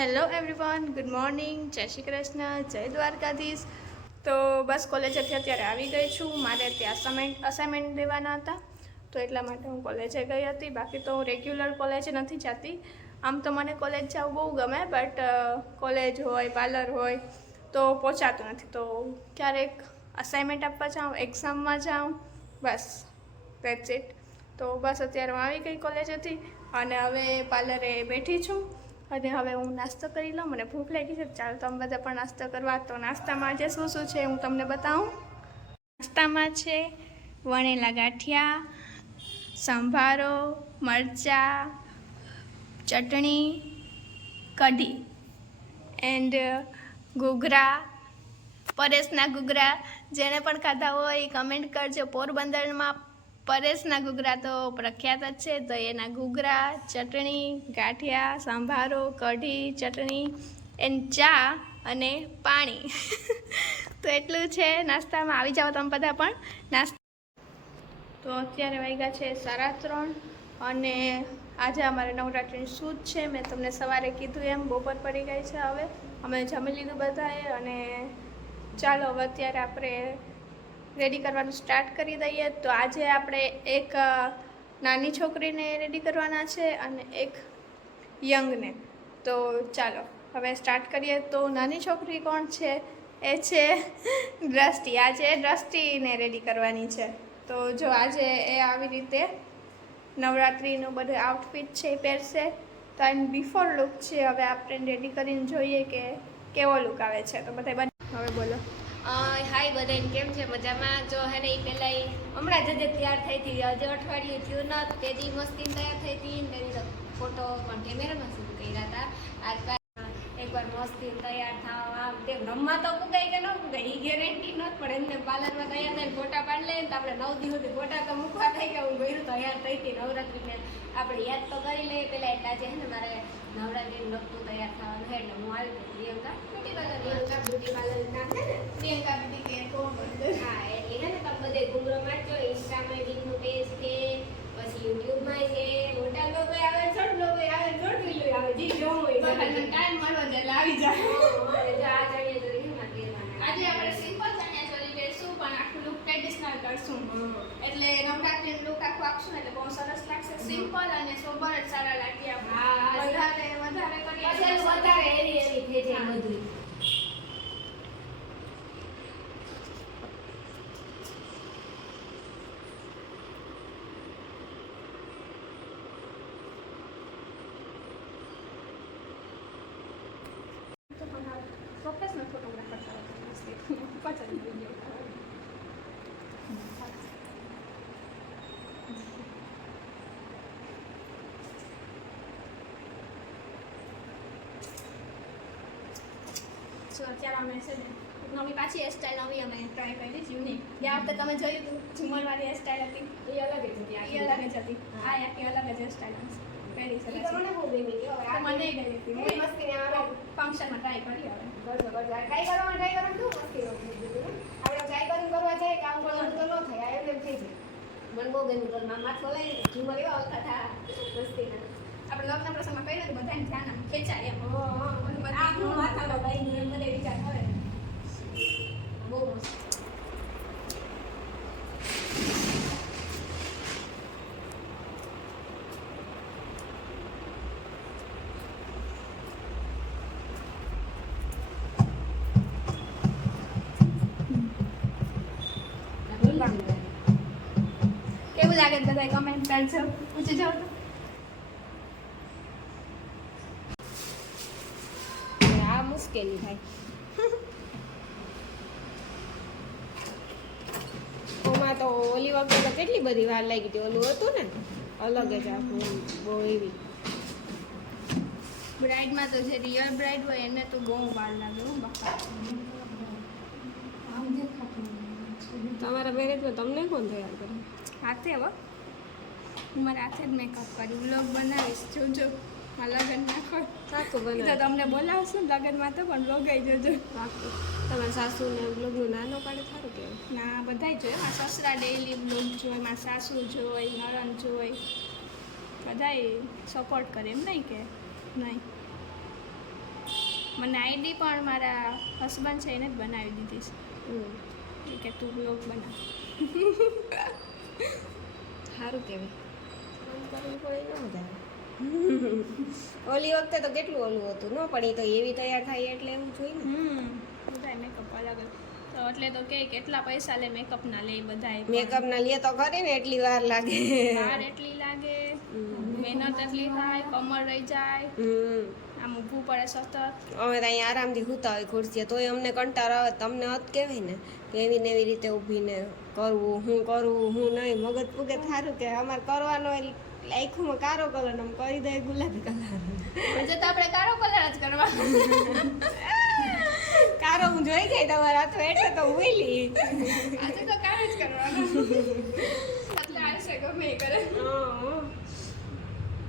Hello everyone, good morning, જય શ્રી કૃષ્ણ, જય દ્વારકાધીશ. તો બસ કોલેજેથી અત્યારે આવી ગઈ છું. મારે ત્યાં અસાઇનમેન્ટ દેવાના હતા, તો એટલા માટે હું કોલેજે ગઈ હતી. બાકી તો હું રેગ્યુલર કોલેજે નથી જતી. આમ તો મને કોલેજ જવું બહુ ગમે, બટ કોલેજ હોય, પાર્લર હોય તો પહોંચાતું નથી. તો ક્યારેક અસાઇનમેન્ટ આપવા જાઉં, એક્ઝામમાં જાઉં, બસ દેટ્સ ઇટ. તો બસ અત્યારે હું આવી ગઈ કોલેજેથી અને હવે પાર્લરે બેઠી છું. અને હવે હું નાસ્તો કરી લઉં. મને ભૂખ લાગી છે, ચાલો તમે બધા પણ નાસ્તો કરવા. તો નાસ્તામાં આજે શું શું છે હું તમને બતાવું. નાસ્તામાં છે વણેલા ગાંઠિયા, સંભારો, મરચાં, ચટણી, કઢી એન્ડ ઘૂઘરા, પરેશના ઘૂઘરા. જેણે પણ ખાધા હોય કમેન્ટ કરજો. પોરબંદરમાં પરેશના ઘૂઘરા તો પ્રખ્યાત જ છે. તો એના ઘૂઘરા, ચટણી, ગાંઠિયા, સંભારો, કઢી, ચટણી એન્ડ ચા અને પાણી. તો એટલું છે નાસ્તામાં. આવી જાઓ તમે બધા પણ નાસ્તા. તો અત્યારે વાગ્યા છે 3:30 અને આજે અમારે નવરાત્રિની શૂટ છે. મેં તમને સવારે કીધું એમ બપોર પડી ગઈ છે. હવે અમે જમી લીધું બધાએ અને ચાલો હવે અત્યારે આપણે રેડી કરવાનું સ્ટાર્ટ કરી દઈએ. તો આજે આપણે એક નાની છોકરીને રેડી કરવાના છે અને એક યંગને. તો ચાલો હવે સ્ટાર્ટ કરીએ. તો નાની છોકરી કોણ છે? એ છે દ્રષ્ટિ. આજે દ્રષ્ટિને રેડી કરવાની છે. તો જો આજે એ આવી રીતે નવરાત્રિનું બધું આઉટફિટ છે એ પહેરશે. તો એન્ડ બિફોર લુક છે. હવે આપણે રેડી કરીને જોઈએ કે કેવો લુક આવે છે. તો બધા હવે બોલો. હાય બધાને, કેમ છે? મજામાં? જો હે ને એ પહેલાં હમણાં જ તૈયાર થઈ હતી. હજુ અઠવાડિયું થયું ન તેથી મસ્તી તૈયાર થઈ હતી. તેની ફોટો પણ કેમેરામાં શૂટ કર્યા હતા. એકવાર મસ્તી તૈયાર થવા આમ તેમ રમવા તો પુગાય કે ન પુગાય એ ગેરંટી નથી, પણ એમને પાર્લરમાં તૈયાર થઈને ફોટા પાડી લે તો આપણે 9 દિવસ સુધી ફોટા તો મૂકવા થઈ ગયા. હું ગયું તૈયાર થઈ હતી નવરાત્રિને આપણે યાદ તો કરી લઈએ પહેલાં. એટલા જે છે ને મારે નવરાત્રિનું લગતું તૈયાર થવાનું છે એટલે હું આવી પ્રિયંકા બ્યુટી પાર્લર નામ છે ને પ્રિયંકા બીટી કે હા એટલે છે ને તમે બધે ઘૂમરો મારજો. ઇન્સ્ટામાં રીલનું પેજ છે, પછી યુટ્યુબમાં છે, મોટા લોકો આવે, છોટ લોકો આવે, છોટ વિડીયો આવે, જે જોવું હોય ટાઈમ મળવો એટલે આવી જાય. આ ચણિયા ચોળી માં પહેરવાના. આજે આપણે સિમ્પલ ચણિયા ચોળી પહેરશું પણ આખું લુક ટ્રેડિશનલ કરશું. એટલે નવરાત્રીનું લુક આખું આપશું એટલે બહુ સરસ લાગશે. સિમ્પલ અને સોબર જ સારા લાગી આપણે. વધારે કરીએ વધારે એવી થઈ જાય બધું. પ્રોફેશનલ ફોટોગ્રાફર પાછળ વિડીયો અત્યારે અમે છે ને નવી પાછી હેરસ્ટાઈલ નવી અમે ટ્રાય કરી છે. યુનિક ગયા વખતે તમે જોયું હતું ઝુમરવાળી હેરસ્ટાઈલ હતી એ અલગ જ હતી. આ અલગ જ હતી. આ આખી અલગ જ હેરસ્ટાઈલ પહેરી છે. મને બહુ ગમી ગયો. મને ગઈ હતી. મસ્તી ફંક્શનમાં ટ્રાય કરી. હવે ટ્રાય કરવાનું શું મસ્તી આપણે ટ્રાય કરવા જાય કામ કરવાનું તો ન થાય. આ એમ થઈ જાય. મને બહુ ગમ્યું. તો માથો લઈ ઝુમર એવા આવતા હતા મસ્તીના. આપણે લગ્ન પ્રસંગમાં કહીએ તો બધાને ધ્યાન આમ ખેંચાય એમ. આપણું માથાનો ભાઈ એમ બધે વિચાર કરે. બહુ મસ્ત. કેવું લાગે બધા કમેન્ટ કરજો. પૂછી જાવ તો આ મુશ્કેલી થાય. ઓમાં તો ઓલી વખતે તો કેટલી બધી વાર લાગી હતી. ઓલું હતું ને અલગ જ આખું બહુ એવી. બ્રાઇડમાં તો જે રિયલ બ્રાઇડ હોય એને તો બહુ વાર લાગે. તમારા મેરેજમાં તમને કોણ તૈયાર કરે? હાથે હવે હું મારા હાથે જ મેકઅપ કરી વ્લોગ બનાવીશ. જોજો લગ્ન નાખો સાચું તો બને. તમને બોલાવશું લગ્નમાં તો પણ વ્લોગ આવી જોજો. તમારા સાસુને બ્લોગનું નાનો પાડે સારું કહેવાય. ના બધાય જોઈએ. મારા સસરા ડેઈલી બ્લોગ જોઈ, મારા સાસુ જોઈ, નણંદ જોઈ, બધાય સપોર્ટ કરે. એમ નહીં કે નહીં. મને આઈડી પણ મારા હસબન્ડ છે એને જ બનાવી દીધી છે કે તું બ્લોગ બના. સારું કહેવાય. ઓલી વખતે તો કેટલું ઓલું હતું ન પણ એ તો એવી તૈયાર થાય એટલે એવું જોઈએ ને. બધા મેકઅપ અલગ અલગ તો એટલે તો કે કેટલા પૈસા લે મેકઅપ ના લે બધા. મેકઅપ ના લે તો ખરી ને એટલી વાર લાગે. વાર એટલી લાગે, મહેનત એટલી થાય, કમર રહી જાય, આમ ઊભું પડે સતત. અમે તો અહીંયા આરામથી સૂતા હોય ખુરશીએ તોય અમને કંટાળો આવે. તમને અત કહેવાય ને કે એવી ને એવી રીતે ઊભીને કરવું, હું નહીં મગજ પૂગે થારું કે અમારે કરવાનો આખુંમાં કારો કલર આમ કરી દે ગુલાબી કલર. તો આપણે કાળો કલર જ કરવા. કારો હું જોઈ ગઈ તમારા હાથ એટલે તો ઉઈલી. આજે તો કાળો જ કરવાનો. એટલે આશે ગમે એ કરે.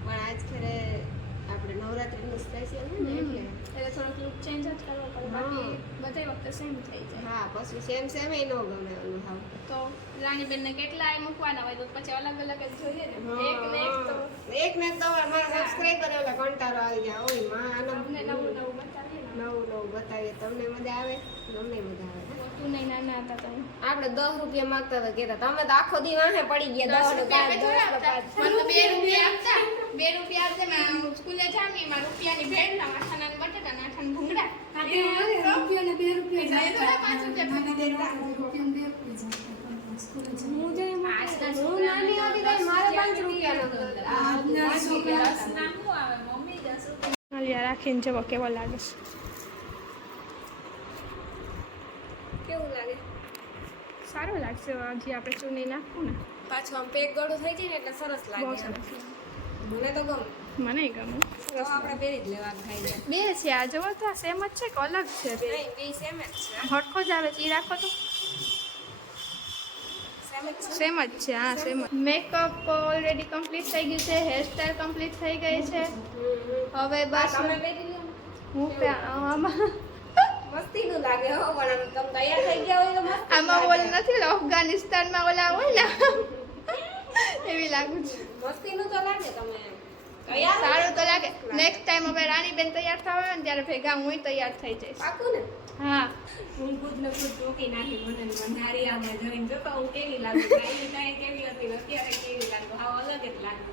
પણ આજ ખરે આપણે નવરાત્રીનું સ્પેશિયલ છે ને એટલે થોડોક લુક ચેન્જ જ કરવો પડે. બાકી બધી વખતે સેમ થઈ જાય. હા પછી સેમ એ ન ગમે ઓલું હાવ. તો રાણીબેનને કેટલા મૂકવાના હોય તો પછી અલગ અલગ જ જોઈએ ને. એક ને તમારે મારા સબસ્ક્રાઇબર ઓલા કંટાળો આવી જાય. ઓય માં આનંદ અમને નવું બતાવીએ ને. નવું બતાવીએ તમને મજા આવે, તમને મજા આવે. તું નહીં નાના હતા તમે. આપણે 10 રૂપિયા માંગતા હતા કેતા તમે તો આખો દી વાહે પડી ગયા. 10 રૂપિયા આપતા. 2 રૂપિયા આપતે મેં સ્કૂલે જામી એમાં રૂપિયાની ભેળ ના માથાના બટેટા નાઠાના ભૂંગળા. રૂપિયાને 2 રૂપિયા જાય તો 5 રૂપિયા હું નાની હતી ત્યારે મારે 5 રૂપિયા રાખીને જવો કેવો લાગે છે. કેવું લાગે? સારું લાગશે હજી આપણે ચૂની નાખવું ને પાછું આમ પેક ગળું થઈ જાય ને એટલે સરસ બહુ લાગે. સરસ. મને તો ગમે. મને ગમે. તો આપણે પહેરી જ લેવાનું થાય છે. બે છે આ જવો તો આ સેમ જ છે કે અલગ છે? નહીં બે સેમ જ છે. હરખો જ આવે છે એ રાખો તો સેમ જ છે. હા સેમ જ. મેકઅપ ઓલરેડી કમ્પ્લીટ થઈ ગયું છે, હેરસ્ટાઈલ કમ્પ્લીટ થઈ ગઈ છે. હવે બસ તમે પહેરી લો. હું આમાં મસ્તીનું લાગે હો પણ આમ તમે તૈયાર થઈ ગયા હોય તો મસ્ત. આમાં ઓલ નથી ઓલા અફઘાનિસ્તાનમાં ઓલા હોય ને એવી લાગુ છું. મસ્તીનું તો લાગે તમે તૈયાર સારું તો લાગે. નેક્સ્ટ ટાઈમ હવે રાણીબેન તૈયાર થવા આવે ને ત્યારે ભેગા હું તૈયાર થઈ જઈશ. પાકું ને? હા હું ખુદ ને ખુદ ચોકી નાખી મને મંધારિયામાં જોઈને જોતો હું કેવી લાગુ. કાંઈ કેવી હતી ને અત્યારે કેવી લાગુ. હા અલગ જ લાગુ.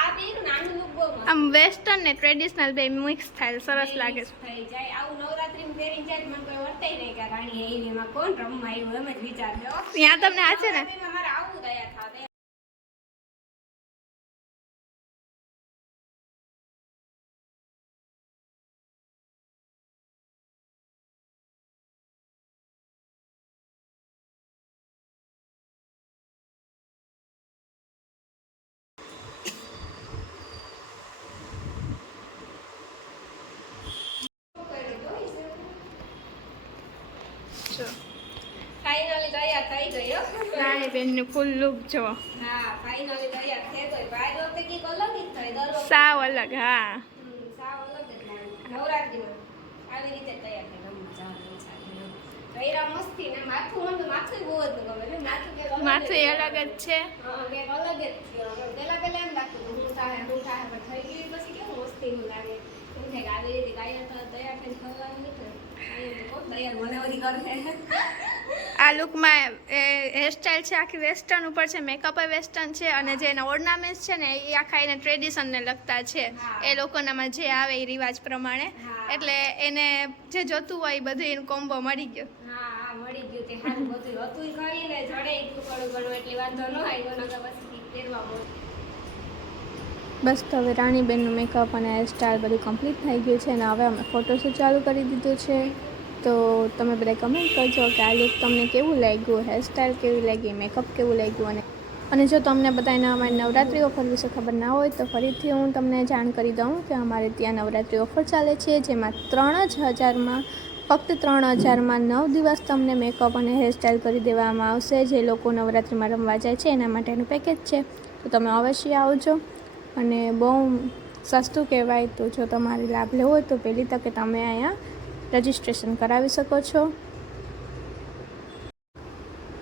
આ બેનું નાનું લુક બહુ મસ્ત. આમ વેસ્ટર્ન ને ટ્રેડિશનલ બે મિક્સ થાય સરસ લાગે છે. થઈ જાય આવું નવરાત્રીમાં પહેરીને જાય મને કોઈ વર્તાય નહીં કે રાણી એમાં કોણ રમવા આવ્યું એમ જ વિચારજો. ત્યાં તમને આ છે ને મારે આવું તૈયાર થાવ. ફાઇનલી તૈયાર થઈ ગયો. રાણીબેનનું ફૂલ લુક જો. હા ફાઇનલી તૈયાર થઈ ગઈ. ભાઈ વખતે કઈક અલગ જ થાય. દર વખતે સાવ અલગ. હા સાવ અલગ જ લાગે. નવરાત્રીમાં આવી રીતે તૈયાર થઈ રમવા જવાનું સાથે. તૈયાર મસ્તી ને માથું બહુ જ ગમે ને. માથું અલગ જ છે. હા કે અલગ જ થયો. પહેલા એમ લાગતું હતું હું થાય પણ થઈ ગઈ પછી કેવું મસ્તીનું લાગે. એમ થાય કે આવી રીતે તૈયાર થઈને ફરવાનું નીકળે. તૈયાર મને બધી કરે. આ લુકમાં હેરસ્ટાઈલ છે આખી વેસ્ટર્ન ઉપર છે, મેકઅપ વેસ્ટર્ન છે અને જે એના ઓર્નામેન્ટ્સ છે ને એ આખા એને ટ્રેડિશનને લગતા છે. એ લોકોનામાં જે આવે એ રિવાજ પ્રમાણે. એટલે એને જે જોતું હોય એ બધું એનું કોમ્બો મળી ગયો. હા મળી ગયું. તે સારું બધું હતું કરીને જડે એટલું થોડું એટલે વાંધો ન આવ્યો. નકર પછી પહેરવા મળે. બસ તો હવે રાણીબેનનું મેકઅપ અને હેરસ્ટાઈલ બધું કમ્પ્લીટ થઈ ગયું છે અને હવે અમે ફોટોશૂટ ચાલુ કરી દીધું છે. તો તમે બધા કમેન્ટ કરજો કે આ લુક તમને કેવું લાગ્યું, હેરસ્ટાઈલ કેવી લાગી, મેકઅપ કેવું લાગ્યું. અને જો તમને બધાને અમારી નવરાત્રિ ઓફર વિશે ખબર ના હોય તો ફરીથી હું તમને જાણ કરી દઉં કે અમારે ત્યાં નવરાત્રિ ઓફર ચાલે છે જેમાં 3000માં ફક્ત 3000માં 9 દિવસ તમને મેકઅપ અને હેરસ્ટાઈલ કરી દેવામાં આવશે. જે લોકો નવરાત્રિમાં રમવા જાય છે એના માટેનું પેકેજ છે. તો તમે અવશ્ય આવજો અને બહુ સસ્તું કહેવાય. તો જો તમારે લાભ લેવો હોય તો પહેલી તકે તમે અહીંયા રજિસ્ટ્રેશન કરાવી શકો છો.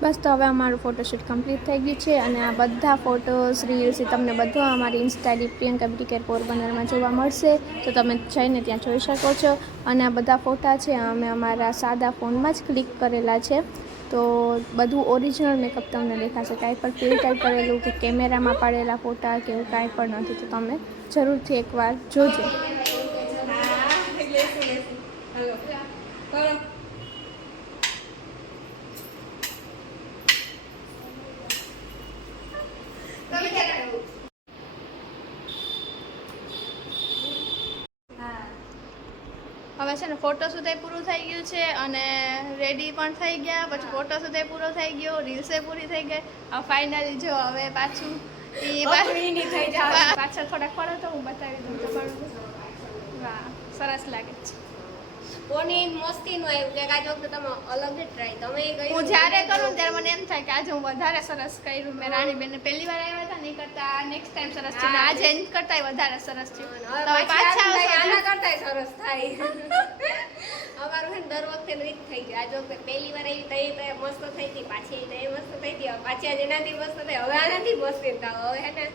બસ તો હવે અમારું ફોટોશૂટ કમ્પ્લીટ થઈ ગયું છે અને આ બધા ફોટોઝ રીલ્સ તમને બધું અમારી Insta ID Priyanka beauty care પોરબંદરમાં જોવા મળશે, તો તમે જઈને ત્યાં જોઈ શકો છો. અને આ બધા ફોટા છે અમે અમારા સાદા ફોનમાં જ ક્લિક કરેલા છે, તો બધું ઓરિજિનલ મેકઅપ તમને દેખાશે. કાંઈ પણ ફિલ્ટર કરેલું કે કેમેરામાં પાડેલા ફોટા કે એવું કાંઈ પણ નથી, તો તમે જરૂરથી એકવાર જોજો. હવે છે ને ફોટોશૂટ એ પૂરું થઈ ગયું છે અને રેડી પણ થઈ ગયા. પછી ફોટોશૂટ એ પૂરો થઈ ગયો, રીલ્સ એ પૂરી થઈ ગઈ. હવે ફાઇનલી જો હવે પાછું પાછળ થોડાક ફરો તો હું બતાવી દઉં તમારું. વાહ, સરસ લાગે છે. કોની મસ્તી નું આવ્યું કે આજ વખતે તમે અલગ જ ટ્રાય તમે કર્યું. હું જ્યારે કરું ત્યારે મને એમ થાય કે આજે હું વધારે સરસ કર્યું. મેં રાણીબેનને પહેલી વાર આવ્યા હતા ને કરતા નેક્સ્ટ ટાઈમ સરસ છે, આજે એન કરતા વધારે સરસ છે. હવે પાછા આના કરતા સરસ થાય. અમારું છે ને દર વખતે રીત થઈ ગયું. આજ વખતે પહેલી વાર આવી તો એ મસ્ત થઈ હતી, પાછી આવી તો એ મસ્ત થઈ હતી, પાછી આજે એનાથી મસ્ત થઈ. હવે આનાથી મસ્તી થાય. હવે હે ને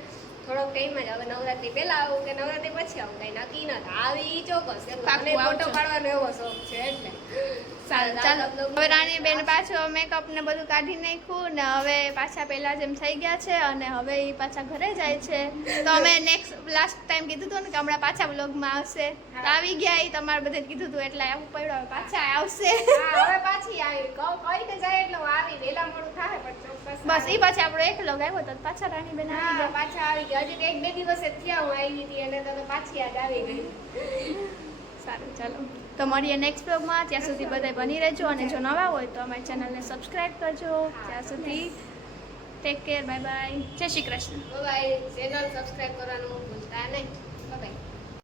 થોડોક ટાઈમ જ, હવે નવરાત્રી પહેલા આવું કે નવરાત્રી પછી આવું કઈ નક્કી નથી. આવી ચોક્કસ મને ફોટો પાડવાનો એવો શોખ છે એટલે. સારું, ચાલો હવે રાણીબેન પાછો મેકઅપ ને બધું કાઢી નાખ્યું ને હવે પાછા પહેલા જેમ થઈ ગયા છે અને હવે એ પાછા ઘરે જાય છે. તો અમે લાસ્ટ ટાઈમ કીધું હતું ને કે હમણાં પાછા વ્લોગમાં આવશે, તો આવી ગયા. એ તમારે બધે કીધું હતું એટલે આવું પડ્યું, હવે પાછા આવશે. હવે પાછી આવી કઈ કે જાય એટલે આવી વેલા મોડું થાય પણ ચોક્કસ બસ એ પાછા આપણો એક લોગ આવ્યો તો પાછા રાણીબેન આવી ગયા. પાછા આવી ગયા. હજી એક બે દિવસ જ થયા હું આવી હતી અને તો પાછી યાદ આવી ગઈ. સારું, ચાલો તો મળીએ નેક્સ્ટ બ્લોગમાં. ત્યાં સુધી બધાય બની રહેજો અને જો નવા હોય તો અમારી ચેનલને સબસ્ક્રાઈબ કરજો. ત્યાં સુધી ટેક કેર, બાય બાય, જય Shri Krishna. Bye. Channel subscribe કરવાનું ભૂલતા નહીં.